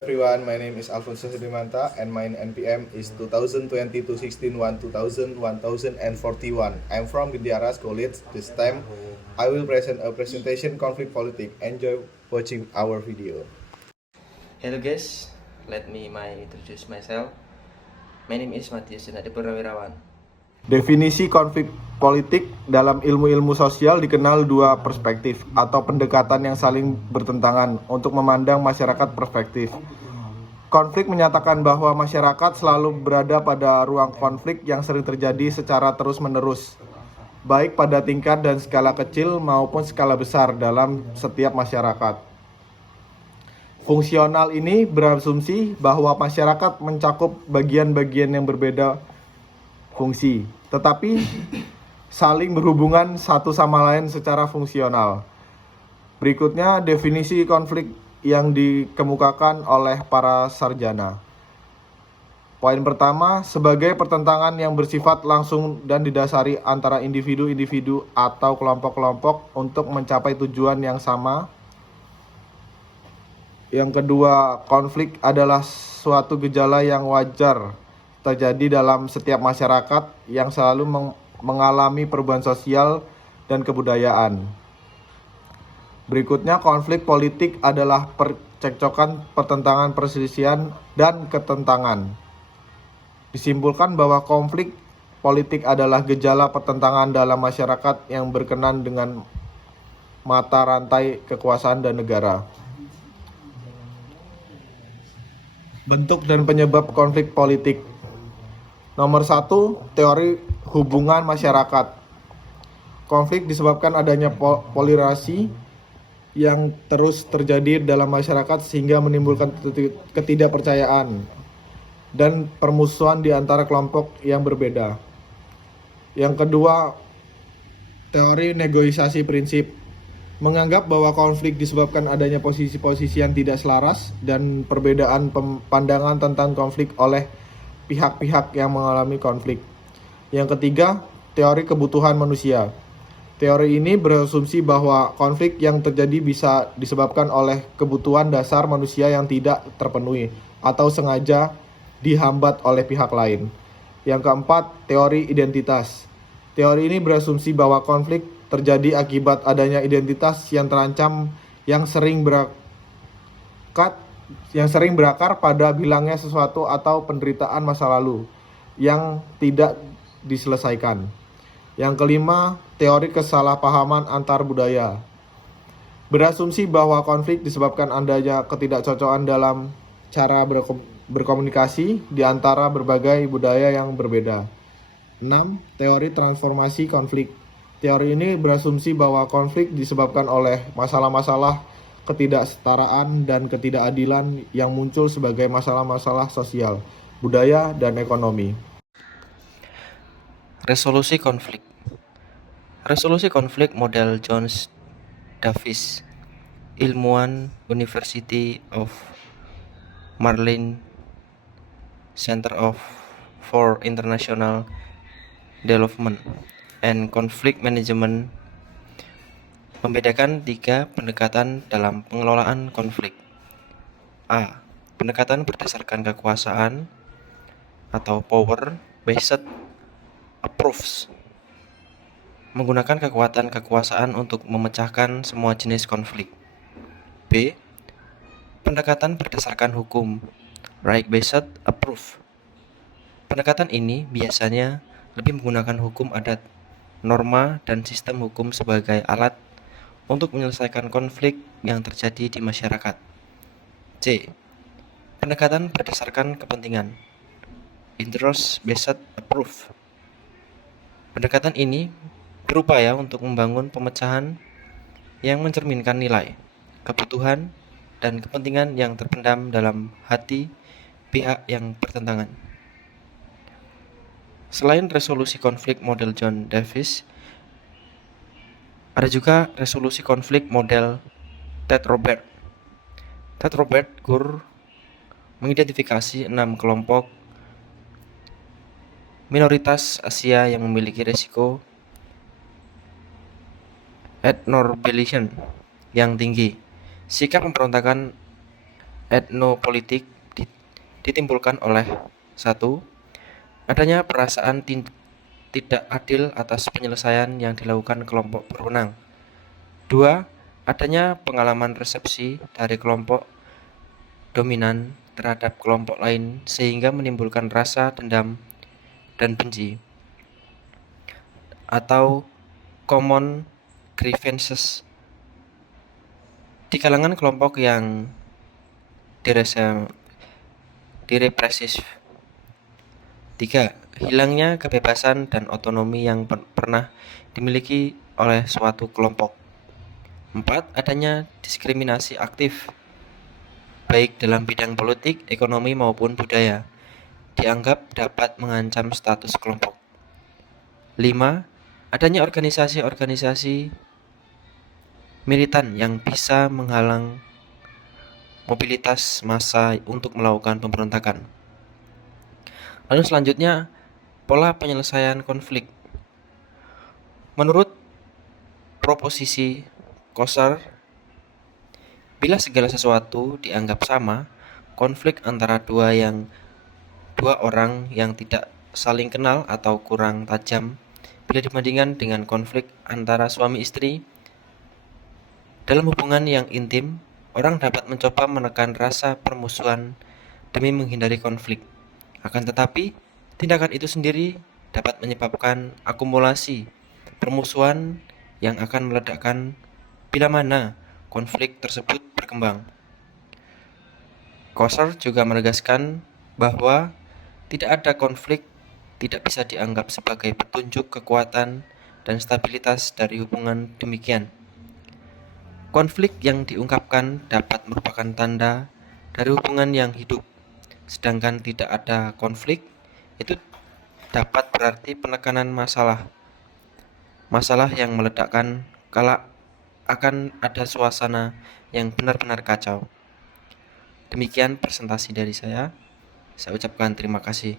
Everyone, my name is Alfonso Sedimanta and my NPM is 2020-16-1 1041. I'm from Gediaras College. This time I will present a presentation conflict politics. Enjoy watching our video. Hello guys, let me introduce myself. My name is Matius Junadi Purnawirawan. Definisi konflik politik dalam ilmu-ilmu sosial dikenal dua perspektif atau pendekatan yang saling bertentangan untuk memandang masyarakat perspektif. Konflik menyatakan bahwa masyarakat selalu berada pada ruang konflik yang sering terjadi secara terus-menerus, baik pada tingkat dan skala kecil maupun skala besar dalam setiap masyarakat. Fungsional ini berasumsi bahwa masyarakat mencakup bagian-bagian yang berbeda fungsi, tetapi saling berhubungan satu sama lain secara fungsional. Berikutnya definisi konflik yang dikemukakan oleh para sarjana. Poin pertama, sebagai pertentangan yang bersifat langsung dan didasari antara individu-individu atau kelompok-kelompok untuk mencapai tujuan yang sama. Yang kedua, konflik adalah suatu gejala yang wajar terjadi dalam setiap masyarakat yang selalu mengalami perubahan sosial dan kebudayaan. Berikutnya, konflik politik adalah percekcokan, pertentangan, perselisihan, dan ketentangan. Disimpulkan bahwa konflik politik adalah gejala pertentangan dalam masyarakat yang berkenan dengan mata rantai kekuasaan dan negara. Bentuk dan penyebab konflik politik. Nomor 1, teori hubungan masyarakat. Konflik disebabkan adanya polarisasi yang terus terjadi dalam masyarakat sehingga menimbulkan ketidakpercayaan dan permusuhan di antara kelompok yang berbeda. Yang kedua, teori negosiasi prinsip. Menganggap bahwa konflik disebabkan adanya posisi-posisi yang tidak selaras dan perbedaan pandangan tentang konflik oleh pihak-pihak yang mengalami konflik. Yang ketiga, teori kebutuhan manusia. Teori ini berasumsi bahwa konflik yang terjadi bisa disebabkan oleh kebutuhan dasar manusia yang tidak terpenuhi atau sengaja dihambat oleh pihak lain. Yang keempat, teori identitas. Teori ini berasumsi bahwa konflik terjadi akibat adanya identitas yang terancam yang sering berakar pada bilangnya sesuatu atau penderitaan masa lalu yang tidak diselesaikan. Yang kelima, teori kesalahpahaman antar budaya. Berasumsi bahwa konflik disebabkan adanya ketidakcocokan dalam cara berkomunikasi di antara berbagai budaya yang berbeda. 6. Teori transformasi konflik. Teori ini berasumsi bahwa konflik disebabkan oleh masalah-masalah ketidaksetaraan dan ketidakadilan yang muncul sebagai masalah-masalah sosial, budaya, dan ekonomi. Resolusi konflik. Resolusi konflik model John Davis, ilmuwan University of Maryland Center for International Development and Conflict Management, membedakan 3 pendekatan dalam pengelolaan konflik. A. Pendekatan berdasarkan kekuasaan atau power-based approach, menggunakan kekuatan kekuasaan untuk memecahkan semua jenis konflik. B. Pendekatan berdasarkan hukum, right-based approach. Pendekatan ini biasanya lebih menggunakan hukum adat, norma, dan sistem hukum sebagai alat untuk menyelesaikan konflik yang terjadi di masyarakat. C. Pendekatan berdasarkan kepentingan, interest-based approach. Pendekatan ini berupaya untuk membangun pemecahan yang mencerminkan nilai, kebutuhan, dan kepentingan yang terpendam dalam hati pihak yang bertentangan. Selain resolusi konflik model John Davis, ada juga resolusi konflik model Ted Robert. Ted Robert Gur mengidentifikasi 6 kelompok minoritas Asia yang memiliki risiko ethnorebellion yang tinggi. Sikap pemberontakan etnopolitik ditimbulkan oleh: 1. Adanya perasaan tidak adil atas penyelesaian yang dilakukan kelompok berwenang. 2. Adanya pengalaman resepsi dari kelompok dominan terhadap kelompok lain sehingga menimbulkan rasa dendam dan benci, atau common grievances di kalangan kelompok yang direpresif. 3. Hilangnya kebebasan dan otonomi yang pernah dimiliki oleh suatu kelompok. 4. Adanya diskriminasi aktif, baik dalam bidang politik, ekonomi maupun budaya, dianggap dapat mengancam status kelompok. 5. Adanya organisasi-organisasi militan yang bisa menghalang mobilitas massa untuk melakukan pemberontakan. Lalu selanjutnya, pola penyelesaian konflik. Menurut proposisi Coser, bila segala sesuatu dianggap sama, konflik antara dua orang yang tidak saling kenal atau kurang tajam bila dibandingkan dengan konflik antara suami istri. Dalam hubungan yang intim, orang dapat mencoba menekan rasa permusuhan demi menghindari konflik. Akan tetapi, tindakan itu sendiri dapat menyebabkan akumulasi permusuhan yang akan meledakkan bila mana konflik tersebut berkembang. Coser juga menegaskan bahwa tidak ada konflik tidak bisa dianggap sebagai petunjuk kekuatan dan stabilitas dari hubungan demikian. Konflik yang diungkapkan dapat merupakan tanda dari hubungan yang hidup, sedangkan tidak ada konflik itu dapat berarti penekanan masalah yang meledakkan kala akan ada suasana yang benar-benar kacau. Demikian presentasi dari saya ucapkan terima kasih.